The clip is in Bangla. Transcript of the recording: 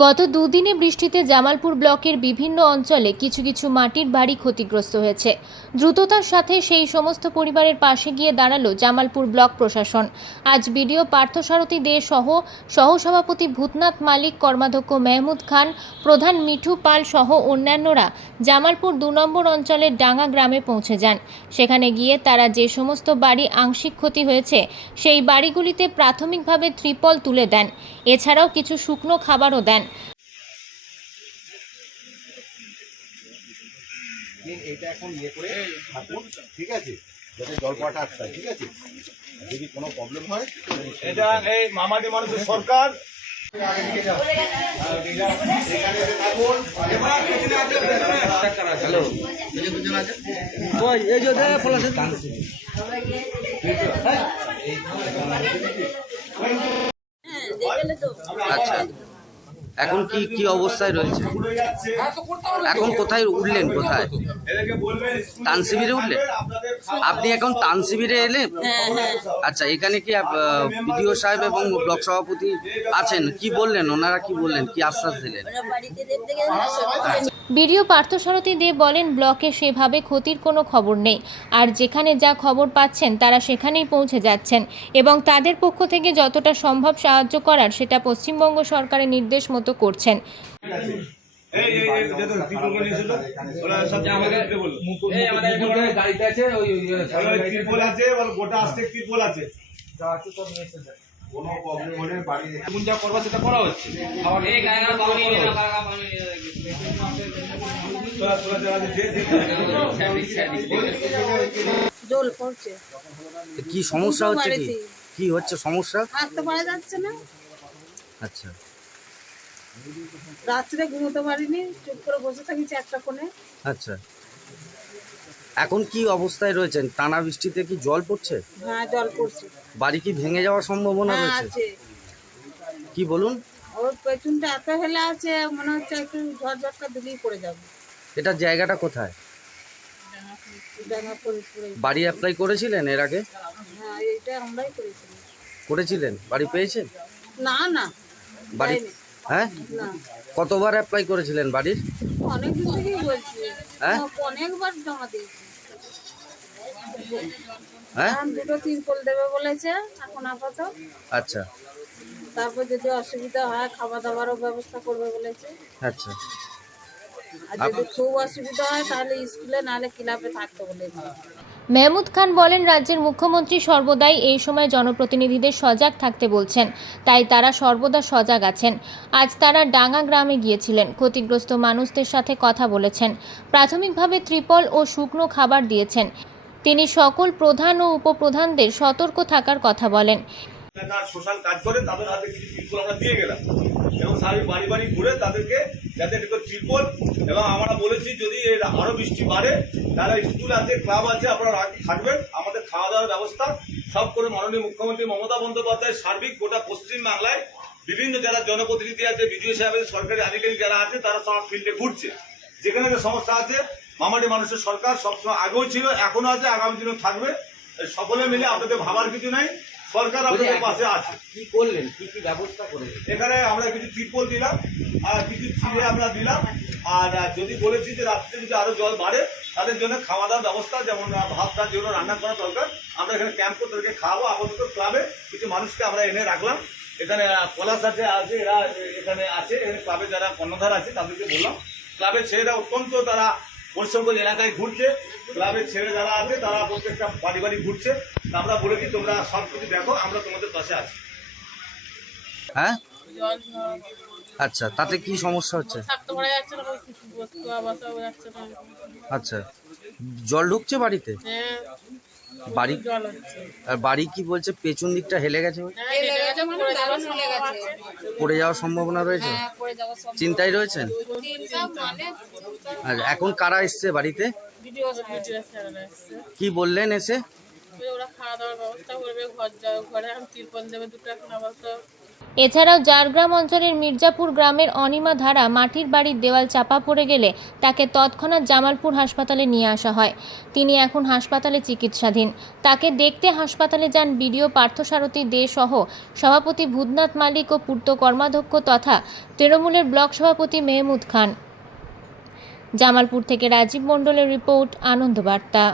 গত দুদিনে বৃষ্টিতে জামালপুর ব্লকের বিভিন্ন অঞ্চলে কিছু কিছু মাটির বাড়ি ক্ষতিগ্রস্ত হয়েছে। দ্রুততার সাথে সেই সমস্ত পরিবারের পাশে গিয়ে দাঁড়াল জামালপুর ব্লক প্রশাসন। আজ বিডিও পার্থসারথী দে সহ সহসভাপতি ভূতনাথ মালিক, কর্মাধ্যক্ষ মেহমুদ খান, প্রধান মিঠু পাল সহ অন্যান্যরা জামালপুর দু নম্বর অঞ্চলের ডাঙ্গা গ্রামে পৌঁছে যান। সেখানে গিয়ে তারা যে সমস্ত বাড়ি আংশিক ক্ষতি হয়েছে, সেই বাড়িগুলিতে প্রাথমিকভাবে ত্রিপল তুলে দেন। এছাড়াও কিছু শুকনো খাবারও দেন। এখন ইয়ে করে থাকুন ঠিক আছে? যাতে জল পাটা আসতে ঠিক আছে? যদি কোনো প্রবলেম হয় এটা এই মামাটি মানুষের সরকার। আচ্ছা। এখন কি কি অবস্থায় রয়েছে? এখন কোথায় উঠলেন, কোথায়? তান শিবিরে উঠলেন? আপনি এখন তান শিবিরে এলেন আচ্ছা এখানে কি বিডিও সাহেব এবং ব্লক সভাপতি আছেন? কি বললেন? ওনারা কি বললেন? কি আশ্বাস দিলেন? বিডিও পার্থসারথী দেব বলেন, ব্লকে সেভাবে ক্ষতির কোনো খবর নেই। আর যেখানে যা খবর পাচ্ছেন, তারা সেখানেই পৌঁছে যাচ্ছেন। এবং তাদের পক্ষ থেকে যতটা সম্ভব সাহায্য করার, সেটা পশ্চিমবঙ্গ সরকারের নির্দেশ মতো করছেন। এই এই এই যেহেতু ত্রিপল নিয়েছিল ওরা সব আমাদের বলো এই আমাদের এখানে গাড়িতে আছে ওই ওই ত্রিপল আছে বল গোটা আসতে ত্রিপল আছে কোনো প্রবলেম হলে বাড়ি এখন যা করবা সেটা করা হচ্ছে আবার এই গায়ে না না কাকা পানি তোরা তোরা যারা যে যে জল পড়ছে। কি সমস্যা হচ্ছে কি? কি হচ্ছে সমস্যা? হাঁটতে পারা যাচ্ছে না। আচ্ছা। রাত্রে ঘুমোতে পারিনি চুপ করে বসে থাকিছি একটা কোণে আচ্ছা। এখন কি অবস্থায় রয়েছেন? টানা বৃষ্টিতে কি জল পড়ছে? হ্যাঁ জল পড়ছে। বাড়ি কি ভেঙে যাওয়ার সম্ভাবনা হ্যাঁ রয়েছে? আছে। কি বলুন? ওর পেছনটা এত হেলে আছে মনে হচ্ছে একটু ঝড় ঝটকা দিলেই পড়ে যাবে। এটা জায়গাটা কোথায়? ডাঙা পড়ে পড়ে বাড়ি অ্যাপ্লাই করেছিলেন এর আগে? হ্যাঁ এইটা আমরাই করেছিলাম। করেছিলেন? বাড়ি পেয়েছেন? না না। বাড়ি পাইনি। হ্যাঁ? কতবার অ্যাপ্লাই করেছিলেন বাড়ির? হ্যাঁ? অনেকবার জমা দিয়েছি। হ্যাঁ? দুটো তিন পোল দেবে বলেছে এখন আপাতত। আচ্ছা। তারপর যদি অসুবিধা হয় খাওয়া দাওয়ারও ব্যবস্থা করবে বলেছে। আচ্ছা। আর যদি খুব অসুবিধা হয় তাহলে স্কুলে নাহলে ক্লাবে থাকতে বলেছে। মেহমুদ খান বলেন, রাজ্যের মুখ্যমন্ত্রী সর্বদাই এই সময় জনপ্রতিনিধিদের সজাগ থাকতে বলছেন। তাই তারা সর্বদা সজাগ আছেন। আজ তারা ডাঙ্গা গ্রামে গিয়েছিলেন। ক্ষতিগ্রস্ত মানুষদের সাথে কথা বলেছেন। প্রাথমিকভাবে ত্রিপল ও শুকনো খাবার দিয়েছেন। তিনি সকল প্রধান ও উপপ্রধানদের সতর্ক থাকার কথা বলেন। সোশ্যাল কাজ করে তাদের হাতে কিছু আমরা দিয়ে গেলাম। এবং বাড়ি বাড়ি ঘুরে তাদেরকে যাতে একটু ত্রিপল এবং আমরা বলেছি যদি এর আরও বৃষ্টি বাড়ে, তাহলে স্কুল আছে ক্লাব আছে, আপনারা থাকবেন। আমাদের খাওয়া দাওয়ার ব্যবস্থা সব করে মাননীয় মুখ্যমন্ত্রী মমতা বন্দ্যোপাধ্যায় সার্বিক গোটা পশ্চিম বাংলায় বিভিন্ন যারা জনপ্রতিনিধি আছে বিডিও সাহেবের সরকারি আধিকারিক যারা আছে, তারা সব ফিল্ডে ঘুরছে। যেখানে যে সমস্যা আছে, মামাটি মানুষের সরকার সবসময় আগেও ছিল এখনও আছে, আগামী দিনেও থাকবে। সকলে মিলে আপনাদের ভাবার কিছু নাই। সরকার আমাদের পাশে আছে। কি করলেন? কি কি ব্যবস্থা করলেন এখানে আমরা কিছু ত্রিপল দিলাম আর কিছু চিড়ে আমরা দিলাম। আর যদি বলেছি যে রাত্রে যদি আরও জল বাড়ে তাদের জন্য খাওয়া দাওয়ার ব্যবস্থা যেমন ভাত টাত যেগুলো রান্না করা দরকার। আমরা এখানে ক্যাম্প করে তাদেরকে খাওয়াবো আপাতত ক্লাবে কিছু মানুষকে আমরা এনে রাখলাম। এখানে পলাশ আছে আছে এরা এখানে আছে এখানে ক্লাবে যারা কর্ণধার আছে তাদেরকে বললাম। ক্লাবের ছেলেরা অত্যন্ত তারা পরিশ্রম করে এলাকায় ঘুরছে ক্লাবের ছেলে যারা আছে তারা প্রত্যেকটা বাড়ি বাড়ি ঘুরছে। তা আমরা বলেছি তোমরা সব কিছু দেখো আমরা তোমাদের পাশে আছি। হ্যাঁ? আচ্ছা তাতে কি সমস্যা হচ্ছে? না আচ্ছা। জল ঢুকছে বাড়িতে? হ্যাঁ। বাড়ি আর বাড়ি কি বলছে? পেছন দিকটা হেলে গেছে হ্যাঁ গেছে পড়ে যাওয়ার সম্ভাবনা রয়েছে? হ্যাঁ চিন্তায় রয়েছেন? মানে আচ্ছা এখন কারা এসছে বাড়িতে? কি বললেন এসে? ওরা খাওয়া দাওয়ার ব্যবস্থা করবে ঘর ঘরে আমি তিরপল দেবে দুটো এখন আবার এছাড়াও জারগ্রাম অঞ্চলের মির্জাপুর গ্রামের অনিমা ধারা মাটির বাড়ির দেওয়াল চাপা পড়ে গেলে তাকে তৎক্ষণাৎ জামালপুর হাসপাতালে নিয়ে আসা হয়। তিনি এখন হাসপাতালে চিকিৎসাধীন। তাকে দেখতে হাসপাতালে যান বিডিও পার্থসারথী দে সহ সভাপতি ভূতনাথ মালিক ও পূর্ত কর্মাধ্যক্ষ তথা তৃণমূলের ব্লক সভাপতি মেহমুদ খান। জামালপুর থেকে রাজীব মণ্ডলের রিপোর্ট আনন্দবার্তা